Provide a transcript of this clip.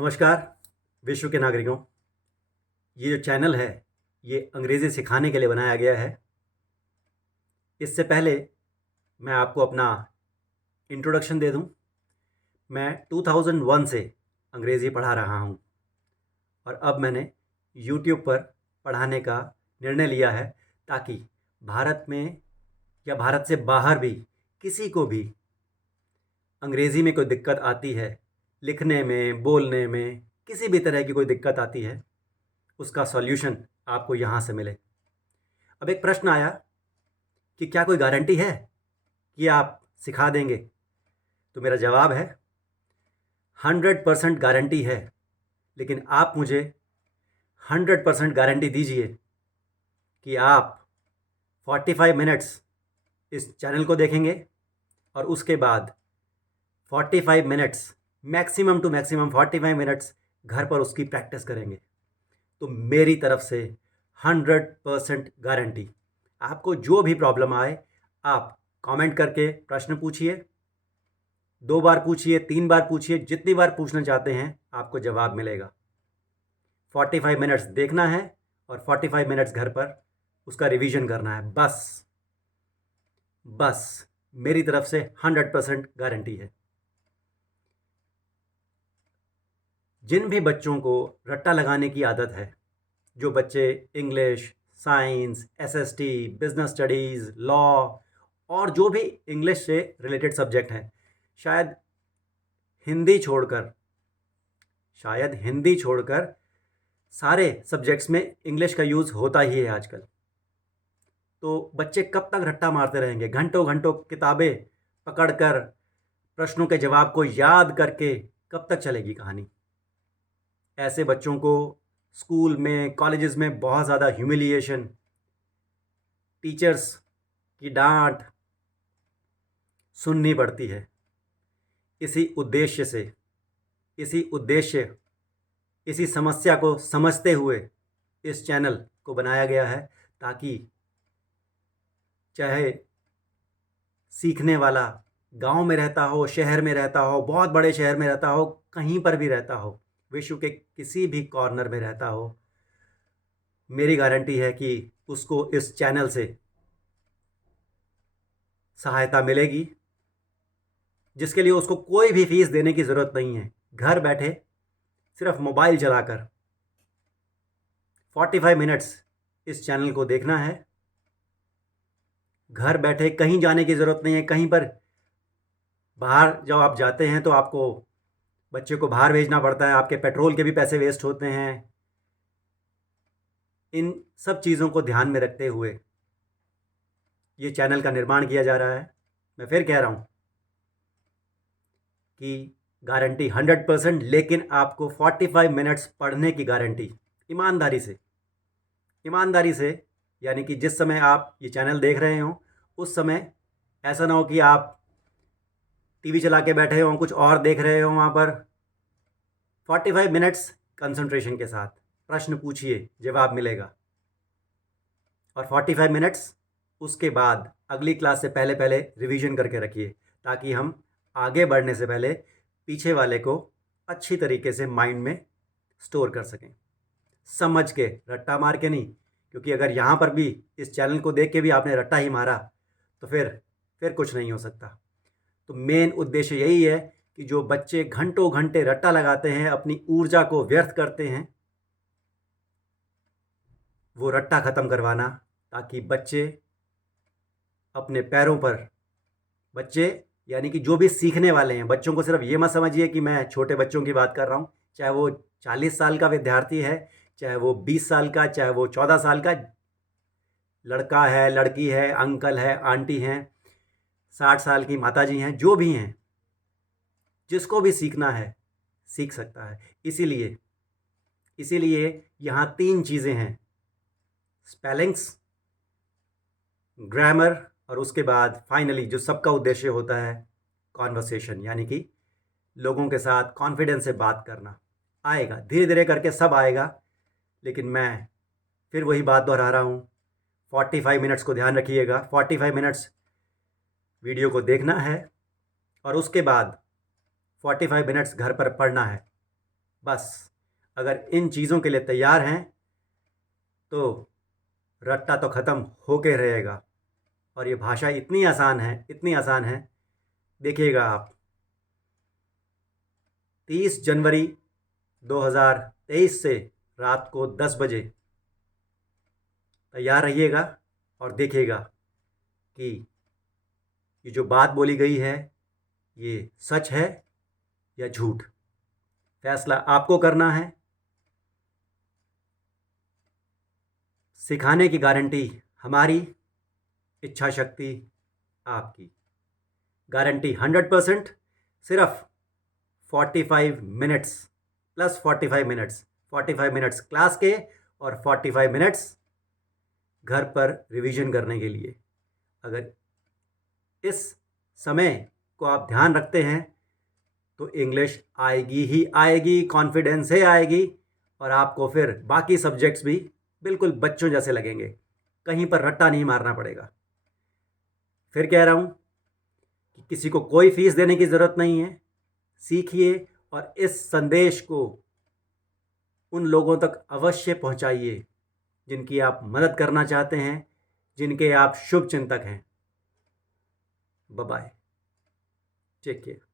नमस्कार विश्व के नागरिकों। ये जो चैनल है ये अंग्रेज़ी सिखाने के लिए बनाया गया है। इससे पहले मैं आपको अपना इंट्रोडक्शन दे दूं। मैं 2001 से अंग्रेज़ी पढ़ा रहा हूं और अब मैंने यूट्यूब पर पढ़ाने का निर्णय लिया है ताकि भारत में या भारत से बाहर भी किसी को भी अंग्रेज़ी में कोई दिक्कत आती है, लिखने में, बोलने में, किसी भी तरह की कोई दिक्कत आती है, उसका सॉल्यूशन आपको यहाँ से मिले। अब एक प्रश्न आया कि क्या कोई गारंटी है कि आप सिखा देंगे? तो मेरा जवाब है 100% गारंटी है, लेकिन आप मुझे 100% गारंटी दीजिए कि आप 45 मिनट्स इस चैनल को देखेंगे और उसके बाद 45 minutes maximum to maximum 45 minutes घर पर उसकी प्रैक्टिस करेंगे। तो मेरी तरफ से 100% गारंटी। आपको जो भी प्रॉब्लम आए आप कमेंट करके प्रश्न पूछिए, 2 बार पूछिए, 3 बार पूछिए, जितनी बार पूछना चाहते हैं आपको जवाब मिलेगा। 45 मिनट्स देखना है और 45 मिनट्स घर पर उसका रिवीजन करना है। बस मेरी तरफ से 100% गारंटी है। जिन भी बच्चों को रट्टा लगाने की आदत है, जो बच्चे English, science, SST, business studies, law और जो भी इंग्लिश से रिलेटेड सब्जेक्ट हैं, शायद हिंदी छोड़कर सारे सब्जेक्ट्स में इंग्लिश का यूज़ होता ही है आजकल। तो बच्चे कब तक रट्टा मारते रहेंगे? घंटों घंटों किताबें पकड़कर प्रश्नों के जवाब को याद करके कब तक चलेगी कहानी? ऐसे बच्चों को स्कूल में, कॉलेजेस में बहुत ज़्यादा ह्यूमिलिएशन, टीचर्स की डांट सुननी पड़ती है। इसी समस्या को समझते हुए इस चैनल को बनाया गया है ताकि चाहे सीखने वाला गांव में रहता हो, शहर में रहता हो, बहुत बड़े शहर में रहता हो, कहीं पर भी रहता हो, विश्व के किसी भी कॉर्नर में रहता हो, मेरी गारंटी है कि उसको इस चैनल से सहायता मिलेगी, जिसके लिए उसको कोई भी फीस देने की ज़रूरत नहीं है। घर बैठे सिर्फ मोबाइल चलाकर 45 मिनट्स इस चैनल को देखना है। घर बैठे कहीं जाने की ज़रूरत नहीं है। कहीं पर बाहर जब आप जाते हैं तो आपको बच्चे को बाहर भेजना पड़ता है, आपके पेट्रोल के भी पैसे वेस्ट होते हैं। इन सब चीज़ों को ध्यान में रखते हुए ये चैनल का निर्माण किया जा रहा है। मैं फिर कह रहा हूँ कि गारंटी 100%, लेकिन आपको 45 मिनट्स पढ़ने की गारंटी। ईमानदारी से यानी कि जिस समय आप ये चैनल देख रहे हो उस समय ऐसा ना हो कि आप टीवी चला के बैठे हो, कुछ और देख रहे हो। वहाँ पर 45 मिनट्स कंसंट्रेशन के साथ प्रश्न पूछिए, जवाब मिलेगा। और 45 मिनट्स उसके बाद अगली क्लास से पहले पहले रिवीजन करके रखिए ताकि हम आगे बढ़ने से पहले पीछे वाले को अच्छी तरीके से माइंड में स्टोर कर सकें, समझ के, रट्टा मार के नहीं। क्योंकि अगर यहाँ पर भी इस चैनल को देख के भी आपने रट्टा ही मारा तो फिर कुछ नहीं हो सकता। तो मेन उद्देश्य यही है कि जो बच्चे घंटों घंटे रट्टा लगाते हैं, अपनी ऊर्जा को व्यर्थ करते हैं, वो रट्टा ख़त्म करवाना, ताकि बच्चे अपने पैरों पर, बच्चे यानी कि जो भी सीखने वाले हैं, बच्चों को सिर्फ ये मत समझिए कि मैं छोटे बच्चों की बात कर रहा हूँ। चाहे वो 40 साल का विद्यार्थी है, चाहे वो 20 साल का, चाहे वो 14 साल का लड़का है, लड़की है, अंकल है, आंटी हैं, 60 साल की माताजी हैं, जो भी हैं, जिसको भी सीखना है सीख सकता है। इसीलिए यहाँ 3 चीज़ें हैं: स्पेलिंग्स, ग्रामर और उसके बाद फाइनली जो सबका उद्देश्य होता है, कॉन्वर्सेशन, यानी कि लोगों के साथ कॉन्फिडेंस से बात करना। आएगा, धीरे धीरे करके सब आएगा। लेकिन मैं फिर वही बात दोहरा रहा हूँ, 45 मिनट्स को ध्यान रखिएगा। 45 मिनट्स वीडियो को देखना है और उसके बाद 45 मिनट्स घर पर पढ़ना है। बस अगर इन चीज़ों के लिए तैयार हैं तो रट्टा तो ख़त्म होके रहेगा। और ये भाषा इतनी आसान है, इतनी आसान है, देखिएगा आप। 30 जनवरी 2023 से रात को 10 बजे तैयार रहिएगा और देखिएगा कि ये जो बात बोली गई है ये सच है या झूठ। फैसला आपको करना है। सिखाने की गारंटी हमारी, इच्छा शक्ति आपकी। गारंटी 100%। सिर्फ 45 minutes plus 45 minutes, 45 minutes class के और 45 मिनट्स घर पर रिवीजन करने के लिए। अगर इस समय को आप ध्यान रखते हैं तो इंग्लिश आएगी ही आएगी, कॉन्फिडेंस से आएगी और आपको फिर बाकी सब्जेक्ट्स भी बिल्कुल बच्चों जैसे लगेंगे। कहीं पर रट्टा नहीं मारना पड़ेगा। फिर कह रहा हूँ कि किसी को कोई फीस देने की ज़रूरत नहीं है। सीखिए और इस संदेश को उन लोगों तक अवश्य पहुँचाइए जिनकी आप मदद करना चाहते हैं, जिनके आप शुभ चिंतक हैं। Bye bye, take care.